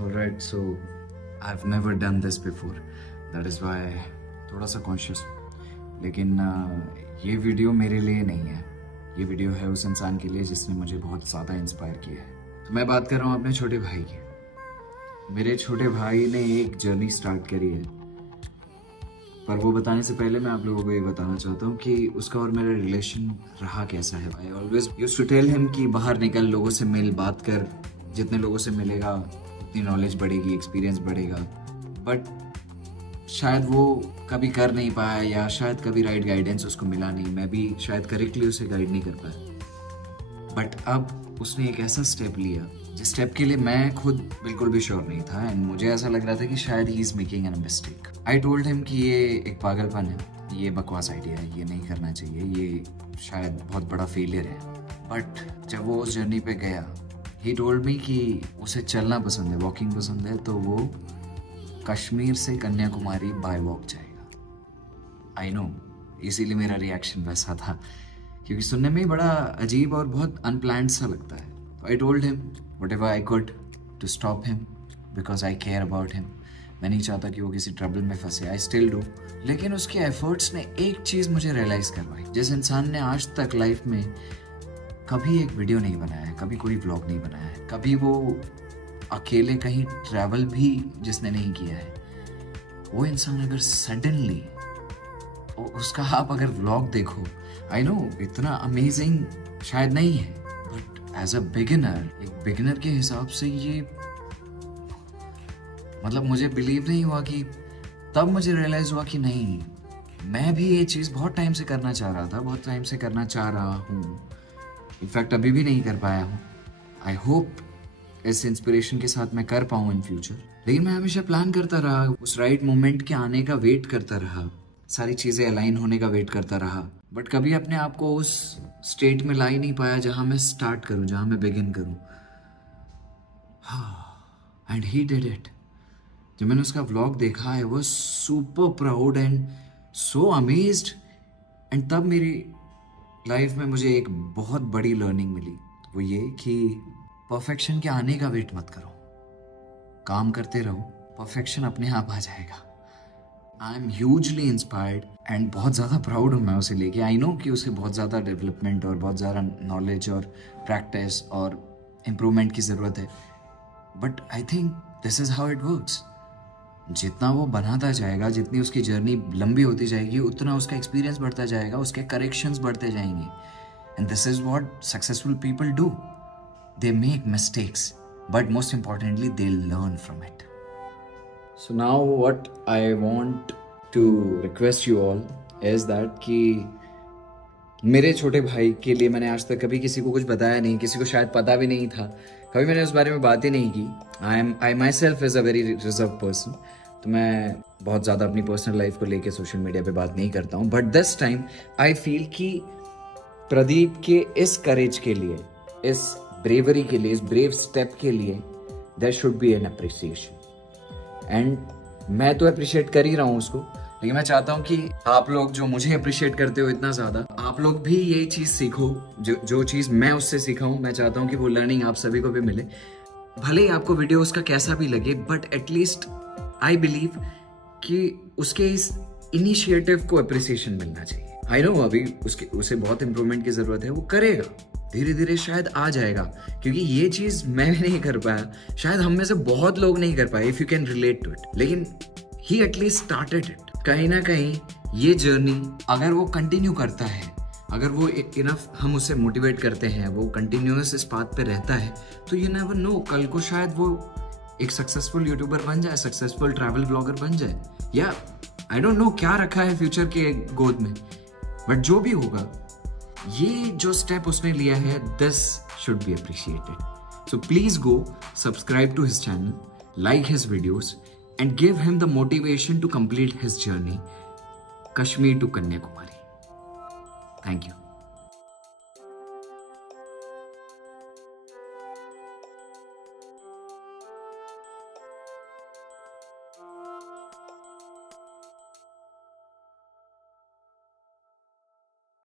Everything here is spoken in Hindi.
Alright, so I've never done this before. That is why थोड़ा सा कॉन्शियस हूँ। लेकिन ये वीडियो मेरे लिए नहीं है। ये वीडियो है उस इंसान के लिए जिसने मुझे बहुत ज़्यादा इंस्पायर किया है। तो मैं बात कर रहा हूँ अपने छोटे भाई की। मेरे छोटे भाई ने एक जर्नी स्टार्ट करी है, पर वो बताने से पहले मैं आप लोगों को ये बताना चाहता हूँ कि उसका और मेरा रिलेशन रहा कैसा है। I always used to tell him कि बाहर निकल, लोगों से मिल, बात कर, जितने लोगों से मिलेगा उतनी नॉलेज बढ़ेगी, एक्सपीरियंस बढ़ेगा। बट शायद वो कभी कर नहीं पाया, या शायद कभी राइट गाइडेंस उसको मिला नहीं। मैं भी शायद करेक्टली उसे गाइड नहीं कर पाया। बट अब उसने एक ऐसा स्टेप लिया जिस स्टेप के लिए मैं खुद बिल्कुल भी श्योर नहीं था, एंड मुझे ऐसा लग रहा था कि शायद he is making an mistake. I told him कि ये एक पागलपन है, ये बकवास आइडिया है, ये नहीं करना चाहिए, ये शायद बहुत बड़ा फेलियर है। बट जब वो उस जर्नी पे गया, ही टोल्ड मी कि उसे चलना पसंद है, वॉकिंग पसंद है, तो वो कश्मीर से कन्याकुमारी बाय वॉक जाएगा। आई नो, इसीलिए मेरा रिएक्शन वैसा था, क्योंकि सुनने में ही बड़ा अजीब और बहुत अनप्लान्ड सा लगता है। तो I told him whatever I could to stop him because I care about him. मैं नहीं चाहता कि वो किसी ट्रबल में फंसे, I still do. लेकिन उसके एफर्ट्स ने एक चीज़ मुझे रियलाइज़ करवाई। जिस इंसान ने आज तक लाइफ में कभी एक वीडियो नहीं बनाया है, कभी कोई व्लॉग नहीं बनाया है, कभी वो अकेले कहीं ट्रैवल भी जिसने नहीं किया है, वो इंसान अगर सडनली उसका आप अगर व्लॉग देखो, आई नो इतना अमेजिंग शायद नहीं है, एज अ बिगिनर, एक बिगिनर के हिसाब से ये मतलब मुझे बिलीव नहीं हुआ कि तब मुझे रियलाइज हुआ कि नहीं, मैं भी ये चीज़ बहुत टाइम से करना चाह रहा था, बहुत टाइम से करना चाह रहा हूँ। इनफैक्ट अभी भी नहीं कर पाया हूँ। आई होप इस इंस्पिरेशन के साथ मैं कर पाऊँ इन फ्यूचर। लेकिन मैं हमेशा प्लान करता रहा, उस राइट मोमेंट के आने का वेट करता रहा, सारी चीज़ें अलाइन होने का वेट करता रहा, बट कभी अपने आप को उस स्टेट में ला ही नहीं पाया जहां मैं स्टार्ट करूं, जहां मैं बिगिन करूं। And he did it. जब मैंने उसका व्लॉग देखा, I was super proud and so amazed. And तब मेरी लाइफ में मुझे एक बहुत बड़ी लर्निंग मिली, वो ये कि परफेक्शन के आने का वेट मत करो, काम करते रहो, परफेक्शन अपने आप आ जाएगा। I am hugely inspired and बहुत ज़्यादा प्राउड हूँ मैं उसे लेके। आई नो कि उसे बहुत ज़्यादा डेवलपमेंट और बहुत ज़्यादा नॉलेज और प्रैक्टिस और इम्प्रूवमेंट की ज़रूरत है, but I think this is how it works. जितना वो बनाता जाएगा, जितनी उसकी जर्नी लंबी होती जाएगी, उतना उसका एक्सपीरियंस बढ़ता जाएगा, उसके करेक्शंस बढ़ते जाएंगे। And this is what successful people do. They make mistakes, but most importantly they learn from it. So now what I want to request you all is that कि मेरे छोटे भाई के लिए मैंने आज तक कभी किसी को कुछ बताया नहीं, किसी को शायद पता भी नहीं था, कभी मैंने उस बारे में बात ही नहीं की। I myself is a very reserve person, तो मैं बहुत ज़्यादा अपनी पर्सनल लाइफ को लेके सोशल मीडिया पे बात नहीं करता हूँ। But this time I feel कि प्रदीप के इस करेज के लिए, इस ब्रेवरी के लिए, इस ब्रेव स्टेप के लिए there should be an appreciation. And मैं तो अप्रिशिएट कर ही रहा हूँ उसको, लेकिन मैं चाहता हूँ कि आप लोग जो मुझे अप्रिशिएट करते हो इतना ज़्यादा, आप लोग भी ये चीज़ सीखो, जो चीज़ मैं उससे सीखा हूँ। मैं चाहता हूँ कि वो लर्निंग आप सभी को भी मिले। भले ही आपको वीडियो उसका कैसा भी लगे, बट एटलीस्ट आई बिलीव कि उसके इस इनिशिएटिव को अप्रिसिएशन मिलना चाहिए। आई नो अभी उसे बहुत इंप्रूवमेंट की ज़रूरत है, वो करेगा, धीरे धीरे शायद आ जाएगा, क्योंकि ये चीज़ मैं भी नहीं कर पाया, शायद हम में से बहुत लोग नहीं कर पाए, if you can relate to it. लेकिन ही एटलीस्ट स्टार्टेड इट। कहीं ना कहीं ये जर्नी अगर वो कंटिन्यू करता है, अगर वो इनफ हम उसे मोटिवेट करते हैं, वो कंटिन्यूअस इस पाथ पे रहता है, तो यू नेवर नो, कल को शायद वो एक सक्सेसफुल यूट्यूबर बन जाए, सक्सेसफुल ट्रैवल ब्लॉगर बन जाए, या आई डोंट नो क्या रखा है फ्यूचर के गोद में। बट जो भी होगा, ये जो स्टेप उसने लिया है, this should be appreciated. So please go subscribe to his channel, like his videos, and give him the motivation to complete his journey, Kashmir to Kanyakumari. Thank you.